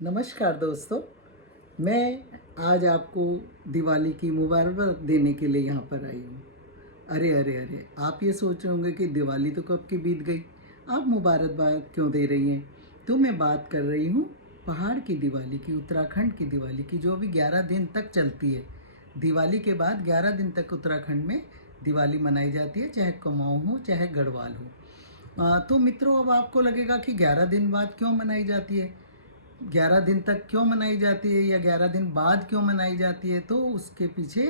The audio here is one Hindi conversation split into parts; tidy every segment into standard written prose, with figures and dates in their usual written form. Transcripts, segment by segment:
नमस्कार दोस्तों। मैं आज आपको दिवाली की मुबारकबाद देने के लिए यहाँ पर आई हूँ। अरे अरे अरे, आप ये सोच रहे होंगे कि दिवाली तो कब की बीत गई, आप मुबारकबाद क्यों दे रही हैं। तो मैं बात कर रही हूँ पहाड़ की दिवाली की, उत्तराखंड की दिवाली की, जो अभी 11 दिन तक चलती है। दिवाली के बाद 11 दिन तक उत्तराखंड में दिवाली मनाई जाती है, चाहे कुमाऊँ हो चाहे गढ़वाल हो। तो मित्रों, अब आपको लगेगा कि 11 दिन बाद क्यों मनाई जाती है, 11 दिन तक क्यों मनाई जाती है या 11 दिन बाद क्यों मनाई जाती है। तो उसके पीछे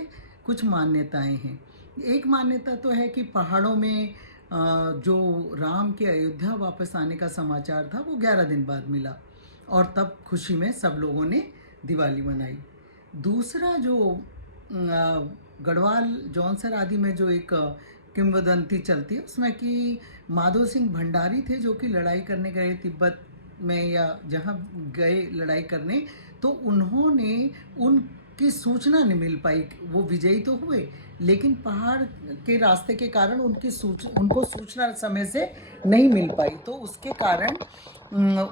कुछ मान्यताएं हैं। एक मान्यता तो है कि पहाड़ों में जो राम के अयोध्या वापस आने का समाचार था वो 11 दिन बाद मिला, और तब खुशी में सब लोगों ने दिवाली मनाई। दूसरा जो गढ़वाल जौनसर आदि में जो एक किंवदंती चलती है उसमें कि माधो सिंह भंडारी थे जो कि लड़ाई करने गए तिब्बत में या जहाँ गए लड़ाई करने, तो उन्होंने उनकी सूचना नहीं मिल पाई। वो विजयी तो हुए लेकिन पहाड़ के रास्ते के कारण उनको सूचना समय से नहीं मिल पाई। तो उसके कारण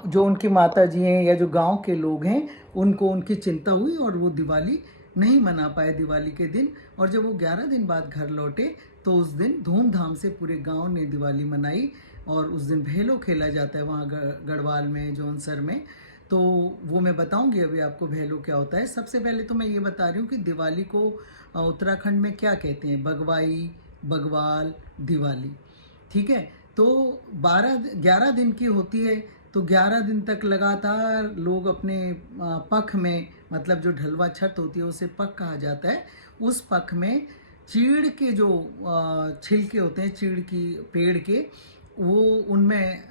जो उनकी माता जी हैं या जो गांव के लोग हैं उनको उनकी चिंता हुई और वो दिवाली नहीं मना पाए दिवाली के दिन। और जब वो 11 दिन बाद घर लौटे तो उस दिन धूमधाम से पूरे गांव ने दिवाली मनाई। और उस दिन भेलो खेला जाता है वहाँ गढ़वाल में, जौनसर में। तो वो मैं बताऊंगी अभी आपको भेलो क्या होता है। सबसे पहले तो मैं ये बता रही हूँ कि दिवाली को उत्तराखंड में क्या कहते हैं, बगवाई, बगवाल, दिवाली। ठीक है। तो 11 दिन की होती है। तो 11 दिन तक लगातार लोग अपने पख में, मतलब जो ढलवा छत होती है उसे पख कहा जाता है, उस पख में चीड़ के जो छिलके होते हैं, चीड़ की पेड़ के, वो उनमें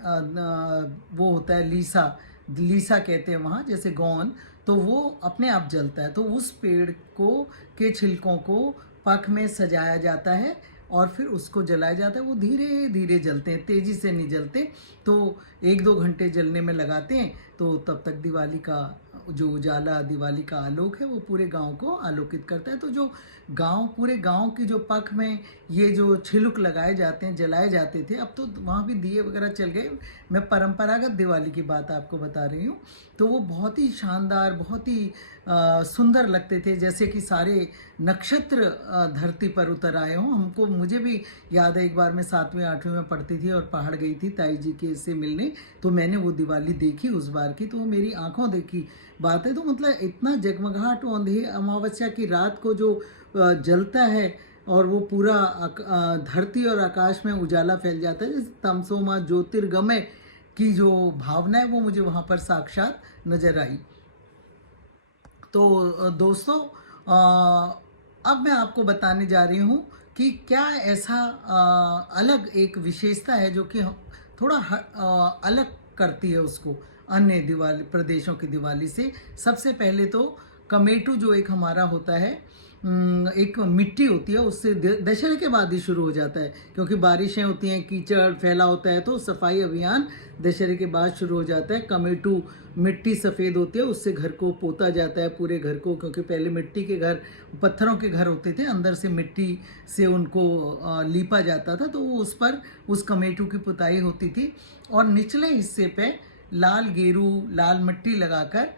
वो होता है लीसा, लीसा कहते हैं वहाँ, जैसे गोंद। तो वो अपने आप जलता है। तो उस पेड़ को के छिलकों को पख में सजाया जाता है और फिर उसको जलाया जाता है। वो धीरे धीरे जलते हैं, तेजी से नहीं जलते। तो 1-2 घंटे जलने में लगाते हैं। तो तब तक दिवाली का जो उजाला, दिवाली का आलोक है वो पूरे गांव को आलोकित करता है। तो जो गांव, पूरे गांव की जो पख में ये जो छिलक लगाए जाते हैं, जलाए जाते थे, अब तो वहाँ भी दिए वगैरह चल गए। मैं परंपरागत दिवाली की बात आपको बता रही हूँ। तो वो बहुत ही शानदार, बहुत ही सुंदर लगते थे, जैसे कि सारे नक्षत्र धरती पर उतर आए हों। मुझे भी याद है, एक बार मैं 7वीं 8वीं में पढ़ती थी और पहाड़ गई थी ताई जी के से मिलने। तो मैंने वो दिवाली देखी उस बार की, तो वो मेरी आंखों देखी बात है। तो मतलब इतना जगमगाहट, अंधेरी अमावस्या की रात को जो जलता है और वो पूरा धरती और आकाश में उजाला फैल जाता है, जैसे तमसोमा ज्योतिर्गमय की जो भावना है वो मुझे वहाँ पर साक्षात नजर आई। तो दोस्तों, अब मैं आपको बताने जा रही हूँ कि क्या ऐसा अलग एक विशेषता है जो कि थोड़ा अलग करती है उसको अन्य दिवाली प्रदेशों की दिवाली से। सबसे पहले तो कमेटू जो एक हमारा होता है, एक मिट्टी होती है, उससे दशहरे के बाद ही शुरू हो जाता है, क्योंकि बारिशें होती हैं, कीचड़ फैला होता है, तो सफाई अभियान दशहरे के बाद शुरू हो जाता है। कमेटू मिट्टी सफ़ेद होती है, उससे घर को पोता जाता है, पूरे घर को, क्योंकि पहले मिट्टी के घर, पत्थरों के घर होते थे, अंदर से मिट्टी से उनको लीपा जाता था। तो वो उस पर उस कमेटू की पुताई होती थी। और निचले हिस्से पे लाल गेरू, लाल मिट्टी लगाकर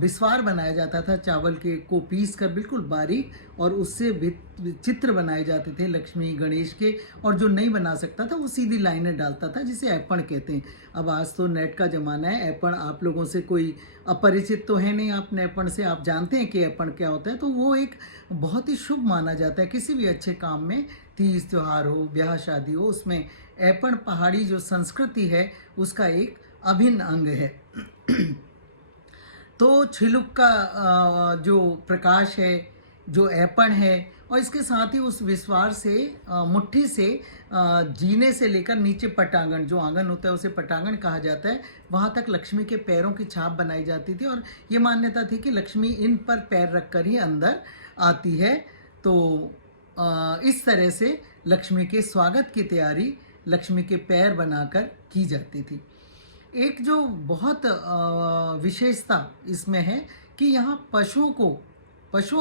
बिस्वार बनाया जाता था, चावल के को पीस कर बिल्कुल बारीक, और उससे चित्र बनाए जाते थे लक्ष्मी गणेश के। और जो नहीं बना सकता था वो सीधी लाइनें डालता था, जिसे ऐपण कहते हैं। अब आज तो नेट का ज़माना है, ऐपण आप लोगों से कोई अपरिचित तो है नहीं, आप ऐपण से आप जानते हैं कि ऐपण क्या होता है। तो वो एक बहुत ही शुभ माना जाता है किसी भी अच्छे काम में, तीज त्यौहार हो, ब्याह शादी हो, उसमें ऐपण पहाड़ी जो संस्कृति है उसका एक अभिन्न अंग है। तो छिलुक का जो प्रकाश है, जो ऐपण है, और इसके साथ ही उस विस्वार से, मुट्ठी से, जीने से लेकर नीचे पटांगण, जो आंगन होता है उसे पटांगण कहा जाता है, वहाँ तक लक्ष्मी के पैरों की छाप बनाई जाती थी। और ये मान्यता थी कि लक्ष्मी इन पर पैर रखकर ही अंदर आती है। तो इस तरह से लक्ष्मी के स्वागत की तैयारी लक्ष्मी के पैर बनाकर की जाती थी। एक जो बहुत विशेषता इसमें है कि यहाँ पशुओं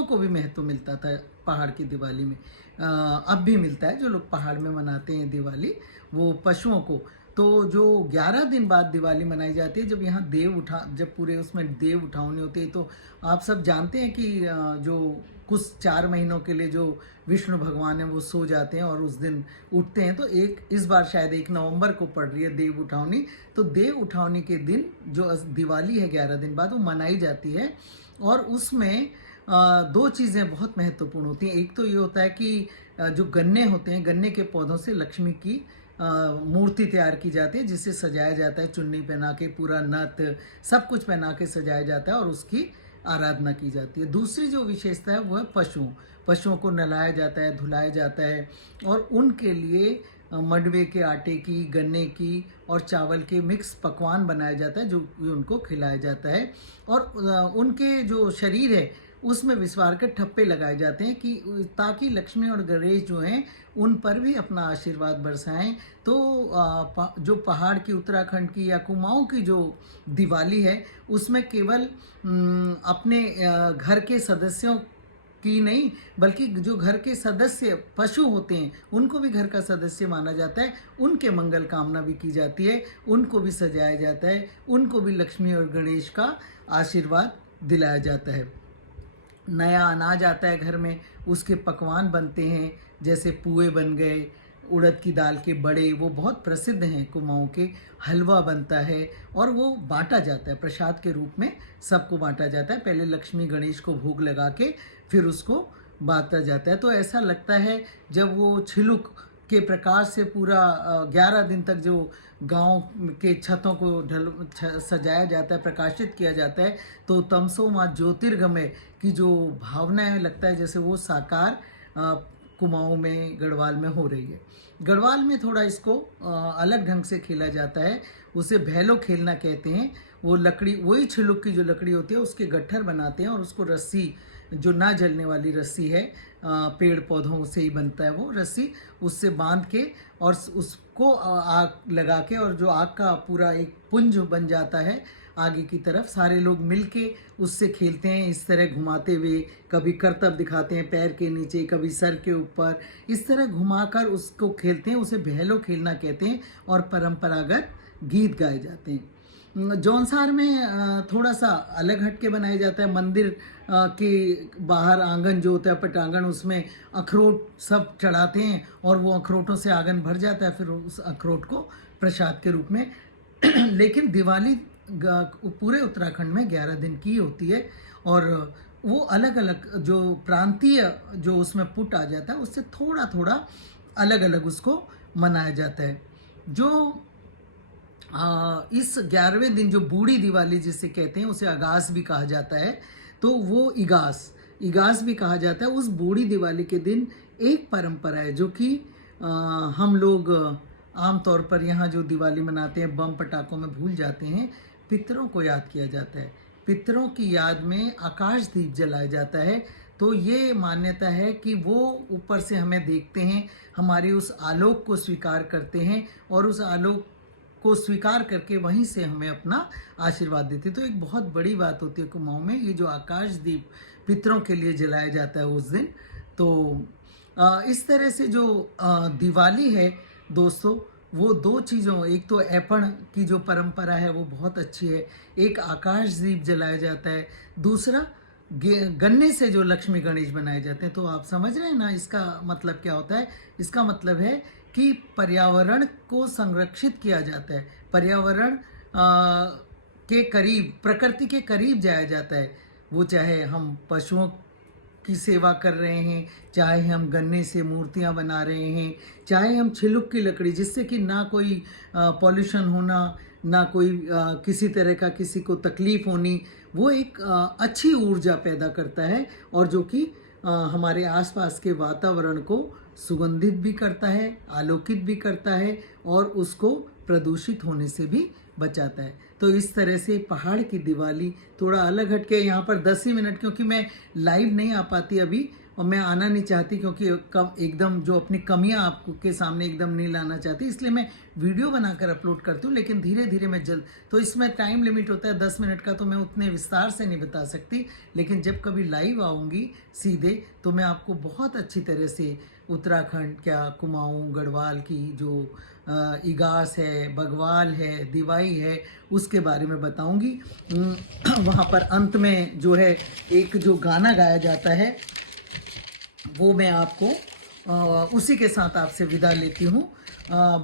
को भी महत्व मिलता था पहाड़ की दिवाली में। अब भी मिलता है, जो लोग पहाड़ में मनाते हैं दिवाली, वो पशुओं को, तो जो 11 दिन बाद दिवाली मनाई जाती है, जब यहाँ जब पूरे उसमें देव उठावनी होती है, तो आप सब जानते हैं कि जो कुछ 4 महीनों के लिए जो विष्णु भगवान है वो सो जाते हैं और उस दिन उठते हैं। तो इस बार शायद 1 नवंबर को पड़ रही है देव उठावनी। तो देव उठावनी के दिन जो दिवाली है 11 दिन बाद वो मनाई जाती है। और उसमें दो चीज़ें बहुत महत्वपूर्ण होती हैं। एक तो ये होता है कि जो गन्ने होते हैं, गन्ने के पौधों से लक्ष्मी की मूर्ति तैयार की जाती है, जिसे सजाया जाता है, चुन्नी पहना के, पूरा नथ सब कुछ पहना के सजाया जाता है और उसकी आराधना की जाती है। दूसरी जो विशेषता है वो है पशुओं को नहलाया जाता है, धुलाया जाता है और उनके लिए मंडवे के आटे की, गन्ने की और चावल के मिक्स पकवान बनाया जाता है, जो उनको खिलाया जाता है। और उनके जो शरीर है उसमें विस्वार के ठप्पे लगाए जाते हैं कि ताकि लक्ष्मी और गणेश जो हैं उन पर भी अपना आशीर्वाद बरसाएं। तो जो पहाड़ की, उत्तराखंड की या कुमाऊं की जो दिवाली है उसमें केवल अपने घर के सदस्यों की नहीं, बल्कि जो घर के सदस्य पशु होते हैं उनको भी घर का सदस्य माना जाता है, उनके मंगल कामना भी की जाती है, उनको भी सजाया जाता है, उनको भी लक्ष्मी और गणेश का आशीर्वाद दिलाया जाता है। नया अनाज आता है घर में, उसके पकवान बनते हैं, जैसे पुए बन गए, उड़द की दाल के बड़े, वो बहुत प्रसिद्ध हैं कुमाऊं के। हलवा बनता है और वो बांटा जाता है, प्रसाद के रूप में सबको बांटा जाता है। पहले लक्ष्मी गणेश को भोग लगा के फिर उसको बांटा जाता है। तो ऐसा लगता है जब वो छिलुक के प्रकाश से पूरा 11 दिन तक जो गांव के छतों को सजाया जाता है, प्रकाशित किया जाता है, तो तमसो मां ज्योतिर्गमय की जो भावना है, लगता है जैसे वो साकार कुमाऊं में, गढ़वाल में हो रही है। गढ़वाल में थोड़ा इसको अलग ढंग से खेला जाता है, उसे भैलो खेलना कहते हैं। वो लकड़ी, वही छिलुक की जो लकड़ी होती है उसके गट्ठर बनाते हैं और उसको रस्सी, जो ना जलने वाली रस्सी है, पेड़ पौधों से ही बनता है वो रस्सी, उससे बांध के और उसको आग लगा के, और जो आग का पूरा एक पुंज बन जाता है आगे की तरफ, सारे लोग मिलके उससे खेलते हैं, इस तरह घुमाते हुए, कभी करतब दिखाते हैं पैर के नीचे, कभी सर के ऊपर, इस तरह घुमाकर उसको खेलते हैं। उसे भैलो खेलना कहते हैं और परंपरागत गीत गाए जाते हैं। जौनसार में थोड़ा सा अलग हटके बनाया जाता है। मंदिर के बाहर आंगन जो होता है, पटांगण, उसमें अखरोट सब चढ़ाते हैं और वो अखरोटों से आंगन भर जाता है, फिर उस अखरोट को प्रसाद के रूप में लेकिन दिवाली पूरे उत्तराखंड में 11 दिन की होती है और वो अलग अलग जो प्रांतीय जो उसमें पुट आ जाता है उससे थोड़ा थोड़ा अलग अलग उसको मनाया जाता है। जो इस 11वें दिन जो बूढ़ी दिवाली जिसे कहते हैं, उसे अगास भी कहा जाता है, तो वो इगास भी कहा जाता है। उस बूढ़ी दिवाली के दिन एक परंपरा है जो कि हम लोग आम तौर पर यहाँ जो दिवाली मनाते हैं बम पटाखों में भूल जाते हैं, पितरों को याद किया जाता है। पितरों की याद में आकाश दीप जलाया जाता है। तो ये मान्यता है कि वो ऊपर से हमें देखते हैं, हमारी उस आलोक को स्वीकार करते हैं और उस आलोक को स्वीकार करके वहीं से हमें अपना आशीर्वाद देते। तो एक बहुत बड़ी बात होती है कुमाऊं में, ये जो आकाश दीप पितरों के लिए जलाया जाता है उस दिन। तो इस तरह से जो दिवाली है दोस्तों, वो दो चीज़ों, एक तो ऐपण की जो परंपरा है वो बहुत अच्छी है, एक आकाश दीप जलाया जाता है, दूसरा गन्ने से जो लक्ष्मी गणेश बनाए जाते हैं। तो आप समझ रहे हैं ना इसका मतलब क्या होता है? इसका मतलब है कि पर्यावरण को संरक्षित किया जाता है, पर्यावरण के करीब, प्रकृति के करीब जाया जाता है। वो चाहे हम पशुओं की सेवा कर रहे हैं, चाहे हम गन्ने से मूर्तियां बना रहे हैं, चाहे हम छिलुक की लकड़ी, जिससे कि ना कोई पॉल्यूशन होना, ना कोई किसी तरह का किसी को तकलीफ होनी, वो एक अच्छी ऊर्जा पैदा करता है और जो कि हमारे आसपास के वातावरण को सुगंधित भी करता है, आलोकित भी करता है और उसको प्रदूषित होने से भी बचाता है। तो इस तरह से पहाड़ की दिवाली थोड़ा अलग हटके, यहाँ पर 10 ही मिनट, क्योंकि मैं लाइव नहीं आ पाती अभी और मैं आना नहीं चाहती, क्योंकि एकदम जो अपनी कमियां आपके सामने एकदम नहीं लाना चाहती, इसलिए मैं वीडियो बनाकर अपलोड करती हूँ। लेकिन धीरे धीरे मैं तो इसमें टाइम लिमिट होता है 10 मिनट का, तो मैं उतने विस्तार से नहीं बता सकती। लेकिन जब कभी लाइव आऊँगी सीधे, तो मैं आपको बहुत अच्छी तरह से उत्तराखंड क्या कुमाऊं गढ़वाल की जो इगास है, बगवाल है, दिवाई है, उसके बारे में बताऊंगी। वहाँ पर अंत में जो है एक जो गाना गाया जाता है वो मैं आपको उसी के साथ आपसे विदा लेती हूँ।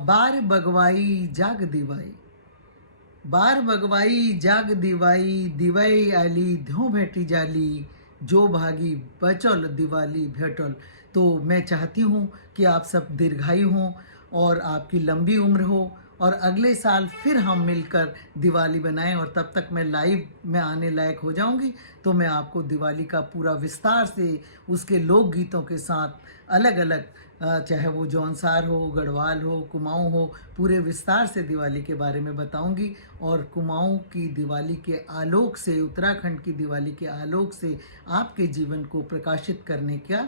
बार बगवाई जाग दिवाई, बार बगवाई जाग दिवाई, दिवाई आली ध्यो भेटी जाली, जो भागी बचल दिवाली भेटल। तो मैं चाहती हूँ कि आप सब दीर्घायु हों और आपकी लंबी उम्र हो और अगले साल फिर हम मिलकर दिवाली बनाएं, और तब तक मैं लाइव में आने लायक हो जाऊंगी तो मैं आपको दिवाली का पूरा विस्तार से उसके लोकगीतों के साथ अलग अलग, चाहे वो जौनसार हो, गढ़वाल हो, कुमाऊं हो, पूरे विस्तार से दिवाली के बारे में बताऊंगी। और कुमाऊं की दिवाली के आलोक से, उत्तराखंड की दिवाली के आलोक से आपके जीवन को प्रकाशित करने का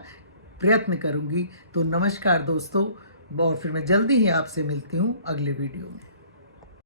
प्रयत्न करूंगी। तो नमस्कार दोस्तों, और फिर मैं जल्दी ही आपसे मिलती हूँ अगले वीडियो में।